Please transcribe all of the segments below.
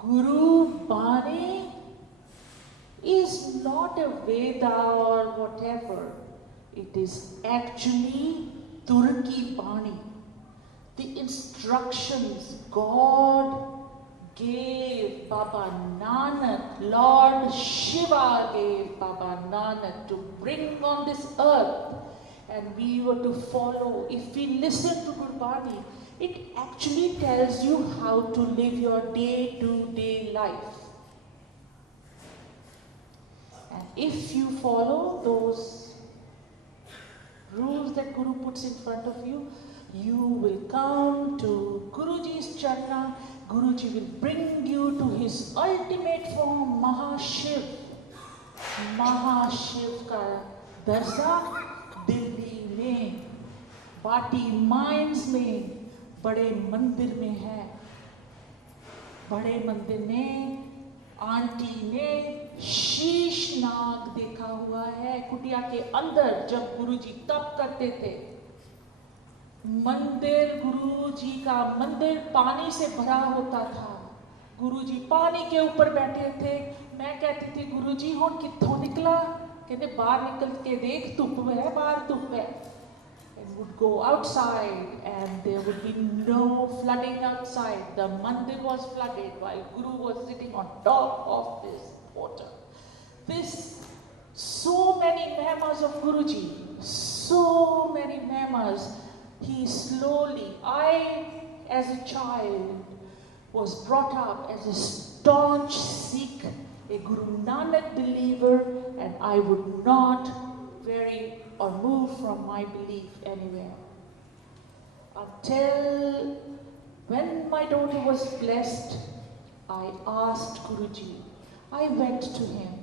Guru Bani is not a Veda or whatever. It is actually Turki Bani. The instructions God gave Baba Nanak, Lord Shiva gave Baba Nanak to bring on this earth, and we were to follow. If we listen to Gurbani, it actually tells you how to live your day-to-day life. And if you follow those rules that Guru puts in front of you, you will come to Guruji's charna. Guruji will bring you to his ultimate form, Mahashiv. Mahashiv ka darza Delhi में, बाटी mines में, बड़े मंदिर में है. बड़े मंदिर में aunty ने शीश नाग देखा हुआ है कुटिया के अंदर जब गुरुजी तप करते थे. मंदिर, गुरुजी का मंदिर पानी से भरा होता था. गुरुजी पानी के ऊपर बैठे थे. मैं कहती थी गुरुजी हुण कित्थों निकला? कहते बाहर निकल के देख, धुप है, बाहर धुप है. And would go outside and there would be no flooding outside. The mandir was flooded while Guru was sitting on top of this water. This, so many memoirs of Guruji, so many memoirs. He slowly, I as a child was brought up as a staunch Sikh, a Guru Nanak believer, and I would not vary or move from my belief anywhere. Until when my daughter was blessed, I asked Guruji. I went to him.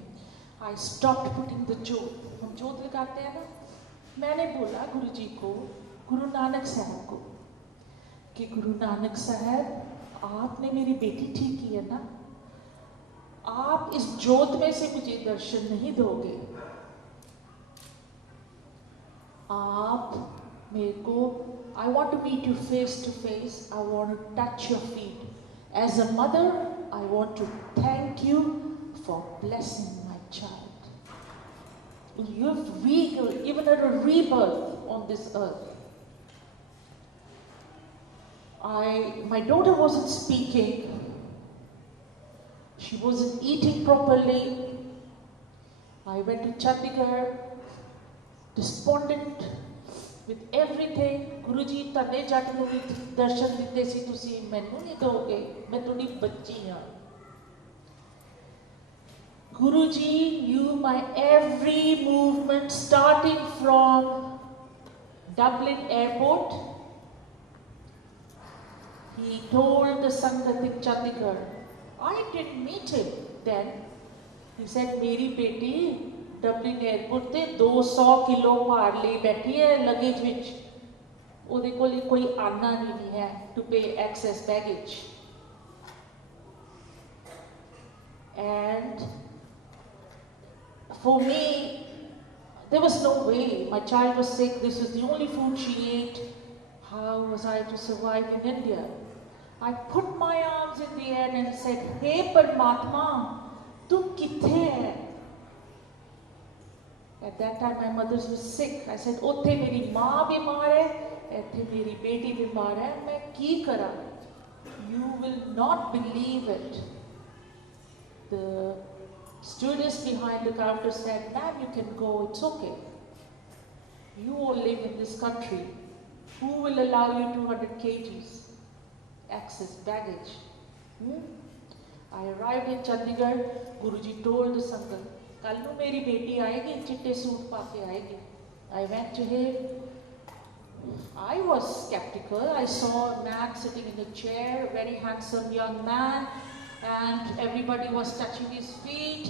I stopped putting the jot. हम जोत लगाते हैं ना? मैंने बोला गुरुजी को, गुरु नानक साहब को, कि गुरु नानक साहब, आपने मेरी बेटी ठीक की है ना? आप इस जोत में से मुझे दर्शन नहीं दोगे. आप मेरे को, I want to meet you face to face. I want to touch your feet. As a mother, I want to thank you for blessing my child. You've given her a rebirth on this earth. My daughter wasn't speaking. She wasn't eating properly. I went to Chandigarh, despondent with everything. Guruji tade jat nu darshan ditte si tusi mainu nahi doge, main thodi bachchi ha. Guruji knew my every movement starting from Dublin airport. He told the Sangat in Chandigarh. I didn't meet him then. He said, मेरी बेटी Dublin airport ते 200 kilo भार ले बैठी है luggage विच. ਉਹਦੇ ਕੋਲ ਕੋਈ ਆਨਾ ਨਹੀਂ ਹੈ to pay excess baggage. And for me, there was no way. My child was sick. This was the only food she ate. How was I to survive in India? I put my arms in the air and said, "Hey Paramatma, tu kithe hai?" At that time, my mother was sick. I said, "Otthe meri maa bimar hai, ethe meri beti bimar hai. Main ki kara?" You will not believe it. The stewardess behind the counter said, "Ma'am, you can go. It's okay. You all live in this country. Who will allow you 200 kgs excess baggage?" I arrived in Chandigarh. Guruji told the Sangat, "Kal nu meri beti aayegi, chitte suit pa ke aayegi." I went to him. I was skeptical. I saw a man sitting in a chair, a very handsome young man, and everybody was touching his feet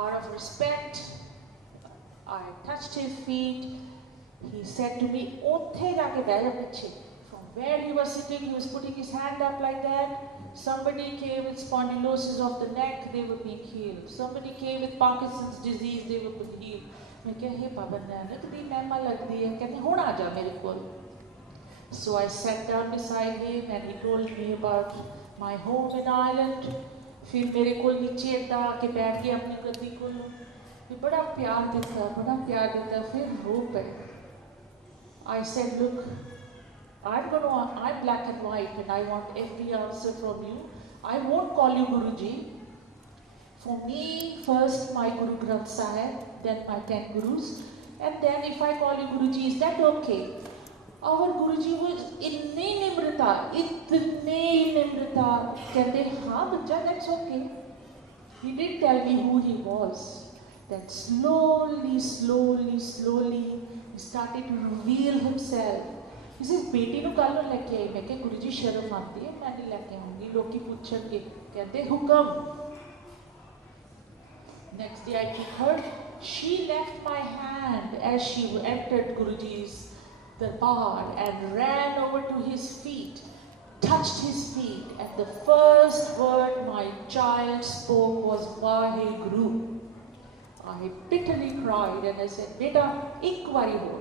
out of respect. I touched his feet. He said to me, "Otthe jaake beh ja piche." From where he was sitting, he was putting his hand up like that. Somebody came with spondylosis of the neck, they were being healed. Somebody came with Parkinson's disease, they were being healed. मैं कहा, "हे बाबा नानक दी महिमा लगदी है." कहते, "हुण आ जा मेरे कोल." So I sat down beside him and he told me about my home in Ireland. फिर मेरे को नीचे इतना आके बैठ गया अपनी गद्दी को, बड़ा प्यार देता, फिर रो पे. I said, look, I'm black and white and I want every answer from you. I won't call you Guruji. For me, first my Guru Granth Sahib, then my 10 Gurus, and then if I call you Guruji, is that okay? Our Guruji was itne nimrata, कहते हाँ बच्चा, that's okay. He didn't tell me who he was. Then slowly, he started to reveal himself. He says, बेटी नु कल लेके आई. मैं कहा गुरुजी शर्म आती है, मैं नहीं लेके आऊंगी. लोग की पूछेंगे, कहते हुक्म. Next day I took her. She left my hand as she entered Guruji's darbar and ran over to his feet, touched his feet, and the first word my child spoke was Vaheguru. I bitterly cried and I said, Beta, ek wari ho.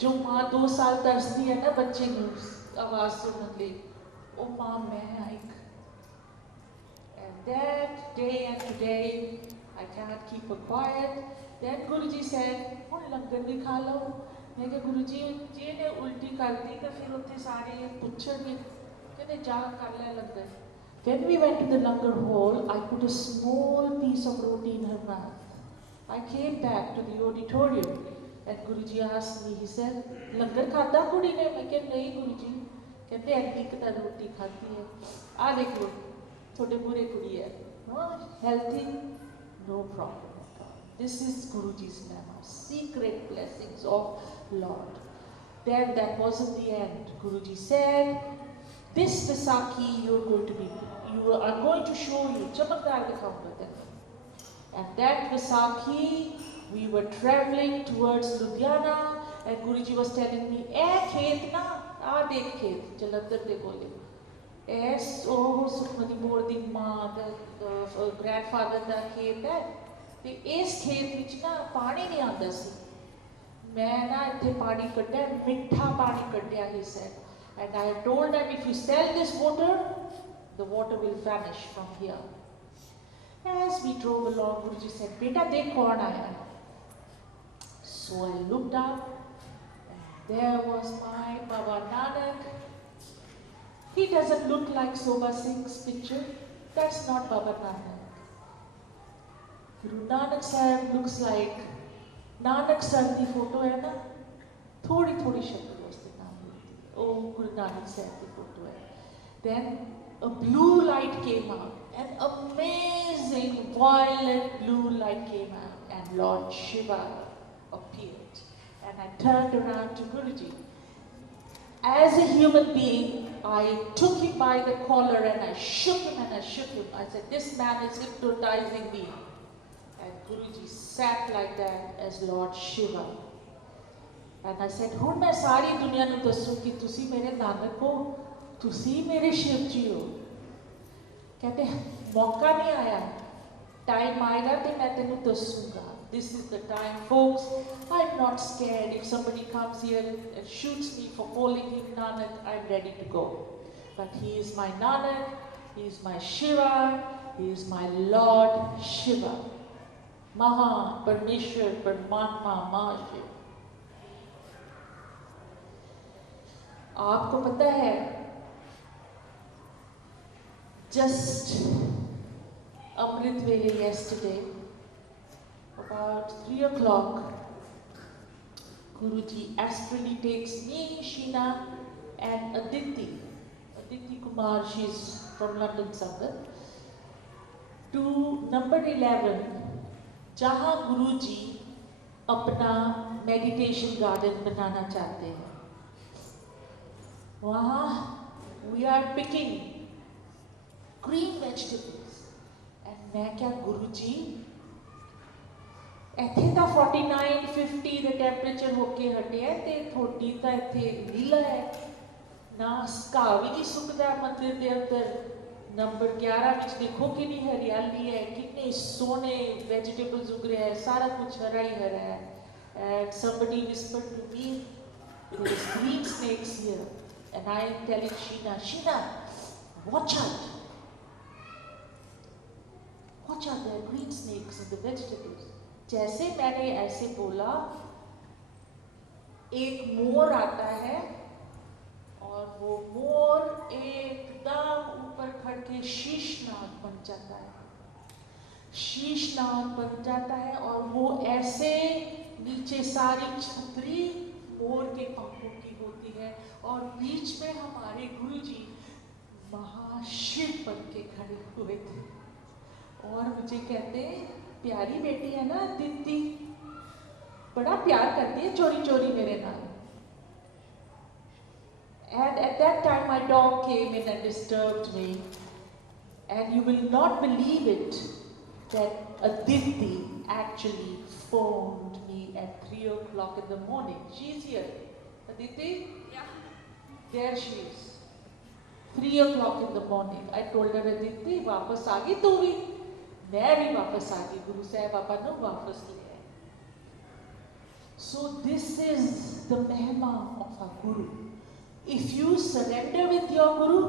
जो माँ 2 साल तरसती है ना बच्चे को आवाज सुनने लिए, ओ माँ मैं एक. And that day and today I cannot keep her quiet. Then Guruji said, "हुण लंगर भी खा लो." मैं कहा गुरुजी जे ने उल्टी कर दी तो फिर उत्थे सारे पूछणगे, कहते जा कर ले लंगर. When we went to the langar hall, I put a small piece of roti in her mouth. I came back to the auditorium and Guruji asked me, he said, "लंगर खाता कुड़ी ने?" मैं कहा नहीं गुरुजी. कहते ऐसी कितना रोटी खाती है, आ देख लो थोड़े बुरे कुड़ी है, healthy, no problem at all. This is Guruji's memo, secret blessings of Lord. Then that wasn't the end. Guruji said, this Vaisakhi you are going to show you, chamakdar dikhaunga then. And that Vaisakhi, we were traveling towards Ludhiana and Guruji was telling me, eh khet na, aa dekh khet, Jalandhar de kole. Yes, oh Sukhmani Moor di maa, the grandfather da khet hai. ਤੇ ਇਸ ਖੇਤ ਵਿੱਚ ਨਾ ਪਾਣੀ ਨਹੀਂ ਆਉਂਦਾ ਸੀ. ਮੈਂ ਨਾ ਇੱਥੇ ਪਾਣੀ ਕੱਢਿਆ, ਮਿੱਠਾ ਪਾਣੀ ਕੱਢਿਆ. he said, and I have told them, if you sell this water, the water will vanish from here. As we drove along, Guruji said, beta dekh kaun aaya. So I looked up and there was my Baba Nanak. He doesn't look like Soba Singh's picture. That's not Baba Nanak. Guru Nanak Sahib looks like Nanak Sir की photo है ना, थोड़ी थोड़ी शक्ल उसके नाम होती है. ओ Guru Nanak Sahib की फोटो है. Then a blue light came out, an amazing violet blue light came out, and Lord Shiva appeared. And I turned around to Guruji. As a human being, I took him by the collar and I shook him and I shook him. I said, this man is hypnotizing me. And Guruji sat like that as Lord Shiva. And I said, "Hun मैं सारी दुनिया ਨੂੰ ਦੱਸੂ कि तुसी मेरे नानक हो, तुसी मेरे शिव जी हो." कहते मौका नहीं आया, टाइम आएगा तो मैं तेनू दसूंगा. This is the time, folks. I'm not scared. If somebody comes here and shoots me for calling him Nanak, I'm ready to go. But he is my Nanak, he is my Shiva, he is my Lord Shiva. Maha, Parmeshwar, Paramatma, Mahaशिव. आपको पता है, just Amrit Vele yesterday, about 3 o'clock, Guruji astrally takes me, Sheena and Aditi Kumar, she's from London somewhere, to number 11, जहाँ गुरुजी अपना meditation garden बनाना चाहते हैं. वहाँ we are picking green vegetables. And मैं क्या गुरुजी, ਇੱਥੇ ਤਾਂ 49, 50 ਦੇ ਟੈਂਪਰੇਚਰ ਹੋ ਕੇ ਹਟਿਆ ਤੇ ਥੋੜੀ ਤਾਂ ਇੱਥੇ ਨੀਲਾ ਹੈ ਨਾ, ਘਾਹ ਵੀ ਨਹੀਂ ਸੁੱਕਦਾ ਮੰਦਿਰ ਦੇ ਅੰਦਰ. नंबर 11 ਵਿੱਚ देखो कितनी हरियाली है, कितने सोने वेजिटेबल्स उग रहे हैं, सारा कुछ हरा ही हरा है. And somebody whispered to me, there is green snakes here. And I am telling Sheena, Sheena, watch out. Watch out, there are green snakes in the vegetables. जैसे मैंने ऐसे बोला, एक मोर आता है और वो मोर एकदम ऊपर खड़ के शीशनाग बन जाता है। शीशनाग बन जाता है और वो ऐसे नीचे सारी छतरी मोर के पंखों की होती है और बीच में हमारे गुरुजी महाशिव बन के खड़े हुए थे और मुझे कहते, प्यारी बेटी है ना दीदी, बड़ा प्यार करती है चोरी चोरी मेरे नाल। And at that time my dog came in and disturbed me, and you will not believe it that Aditi actually phoned me at 3 o'clock in the morning. She's here. Aditi? Yeah. There she is. 3 o'clock in the morning. I told her, Aditi, वापस आ गई तू भी? मैं भी वापस आ गई, गुरु साहब पापा ने वापस ले आए। So this is the महिमा of our Guru. If you surrender with your Guru,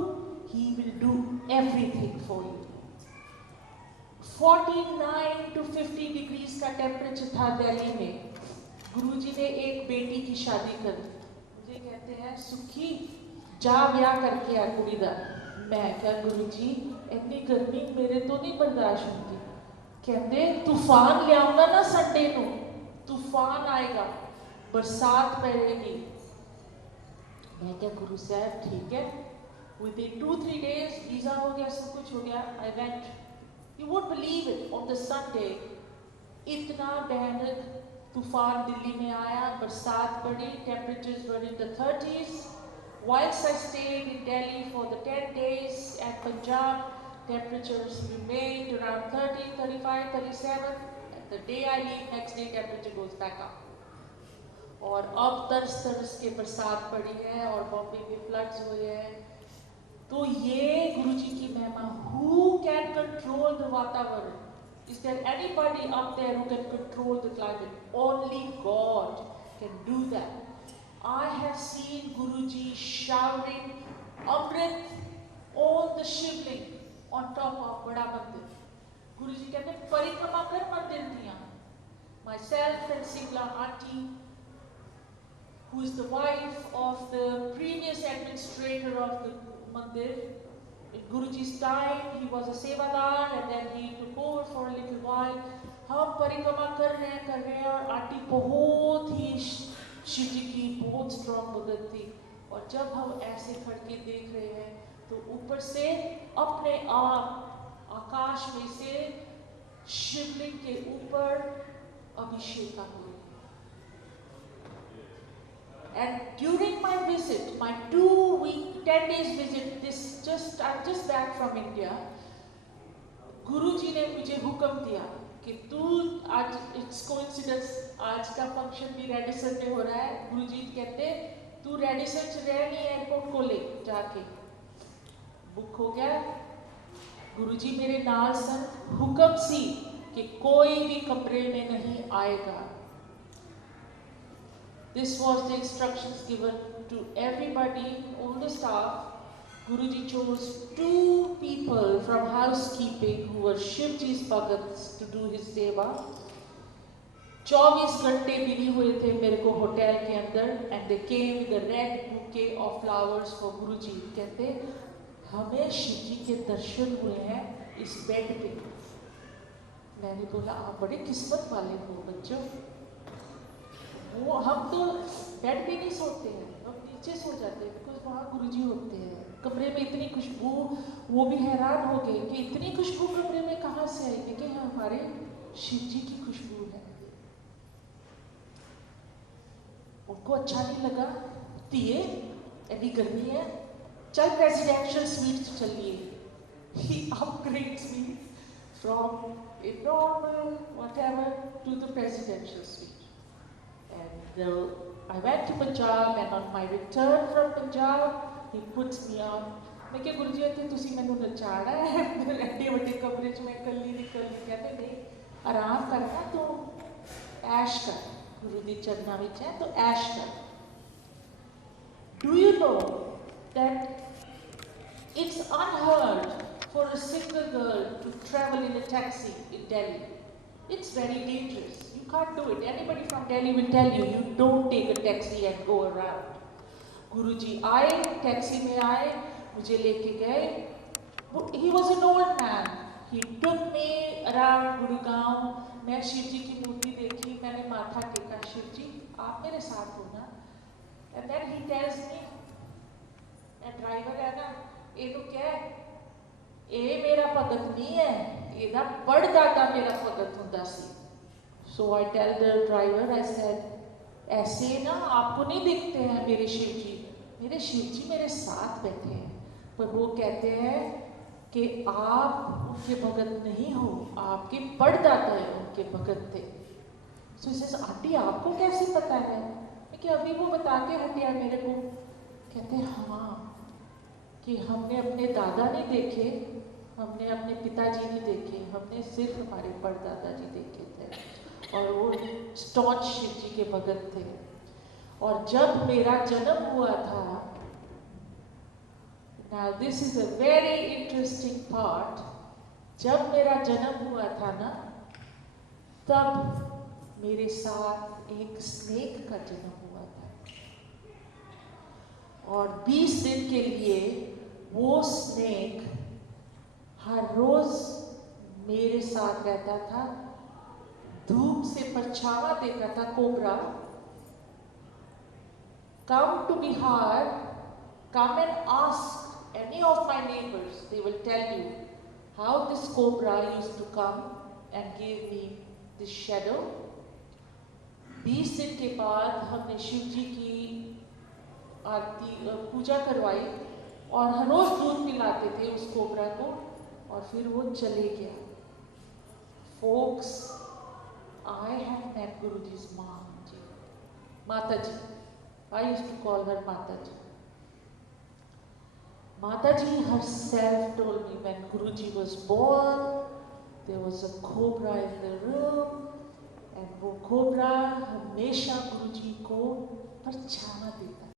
he will do everything for you. 49 to 50 degrees का टेम्परेचर था दिल्ली में। गुरुजी ने एक बेटी की शादी कर दी। मुझे कहते हैं, सुखी जा ब्याह करके आ कुड़ी दा। मैं क्या गुरुजी, इतनी गर्मी मेरे तो नहीं बर्दाश्त होती। कहते तूफान ले आऊंगा ना संडे को, तूफान आएगा, बरसात पड़ेगी। मैं क्या गुरु साहब ठीक है। Within 2-3 days वीजा हो गया, सब कुछ हो गया। I went. You won't believe it. On the Sunday, इतना भयानक तूफान दिल्ली में आया, बरसात पड़ी, temperatures were in the 30s. Whilst I stayed in Delhi for the 10 days at Punjab, temperatures remained around 30, 35, 37. The day I leave, next day temperature goes back up. और अब तरस तरस के बरसात पड़ी है और बॉम्बे में फ्लड्स हुए हैं। तो ये गुरुजी की महिमा। Who can control the वातावरण? Is there anybody up there who can control the climate? Only God can do that. I have seen Guruji showering Amrit on the shivling on top of बड़ा मंदिर। गुरुजी कहते परिक्रमा कर मंदिर दिया। Myself and Sukhi Aunty, who is the wife of the previous administrator of the mandir, in Guruji's time he was a sevadar and then he took over for a little while. हम परिक्रमा कर रहे हैं और aunty बहुत ही शिव जी की बहुत strong भगत थी। और जब हम ऐसे खड़ के देख रहे हैं तो ऊपर से अपने आप आकाश में से शिवलिंग के ऊपर अभिषेक हुआ। And during my visit, my 10 days visit, I'm just back from India, गुरुजी ने मुझे हुक्म दिया कि तू आज, it's coincidence, आज का फंक्शन भी रेडिसन में हो रहा है। गुरुजी कहते तू रेडिसन से रहनी एयरपोर्ट को ले जाके। बुक हो गया। गुरुजी मेरे नाल सन। हुक्म सी कि कोई भी कमरे में नहीं आएगा। This was the instructions given to everybody, all the staff. Guruji chose 2 people from housekeeping who were Shivji's bhagats to do his seva. 24 घंटे मिली हुए थे मेरे को होटल के अंदर, and they came with a red bouquet of flowers for Guruji. कहते हमें शिवजी के दर्शन हुए हैं इस बेड पे। मैंने बोला आप बड़े किस्मत वाले हो बच्चों। वो हम तो बेड पे नहीं सोते हैं, हम नीचे सो जाते हैं, बिकॉज वहाँ गुरुजी होते हैं। कमरे में इतनी खुशबू, वो भी हैरान हो गए कि इतनी खुशबू कमरे में कहाँ से आई, कि हमारे शिव जी की खुशबू है। उनको अच्छा नहीं लगा। तिये अभी गर्मी है, चल प्रेसिडेंशियल स्वीट चलिए। He upgrades me from a normal whatever to the presidential suite. And I went to Punjab, and on my return from Punjab, he puts me on. मैं क्या गुरुजी आते तुसी मैंने नचाड़ा है एडे वड्डे कमरे च मैं कल्ली कहते नहीं आराम करना तो ऐश कर, गुरु दी चरना विच है तो ऐश कर। Do you know that it's unheard for a single girl to travel in a taxi in Delhi. It's very dangerous. You can't do it. Anybody from Delhi will tell you, you don't take a taxi and go around. Guruji आए, taxi में आए, मुझे लेके गए. He was an old man. He took me around Gurugram. मैं शिव जी की मूर्ति देखी, मैंने माथा टेका, शिव जी आप मेरे साथ हो ना. And then he tells me, driver है ना, ये तो क्या है, ये मेरा भगत नहीं है, ਇਹਦਾ ਪੜਦਾਦਾ मेरा भगत ਹੁੰਦਾ ਸੀ. So I tell the driver, I said, ऐसे ना आपको नहीं दिखते हैं मेरे शिव जी. मेरे शिव जी मेरे साथ बैठे हैं, पर वो कहते हैं कि आप उनके भगत नहीं हो, आपके पड़दादा है उनके भगत थे. So he says, आंटी आपको कैसे पता है? कि अभी वो बता के हटिया मेरे को. कहते हैं हाँ, कि हमने अपने दादा नहीं देखे, हमने अपने पिताजी नहीं देखे, हमने सिर्फ हमारे परदादा जी देखे थे और वो स्टॉन्च शिव जी के भगत थे. और जब मेरा जन्म हुआ था, now this is a very interesting part, जब मेरा जन्म हुआ था ना, तब मेरे साथ एक स्नेक का जन्म हुआ था. और 20 दिन के लिए वो स्नेक हर रोज मेरे साथ रहता था, धूप से परछावा देता था. Cobra, come to Bihar, come and ask any of my neighbors, they will tell you how this cobra used to come and give me this shadow. 20 दिन के बाद हमने शिव जी की आरती पूजा करवाई और हर रोज दूध पिलाते थे उस कोबरा को, और फिर वो चले गया. Folks, I have met Guruji's mom, Mataji. I used to call her Mataji. Mataji herself told me when Guruji was born, there was a cobra in the room, and वो cobra हमेशा गुरुजी को परछावा देता.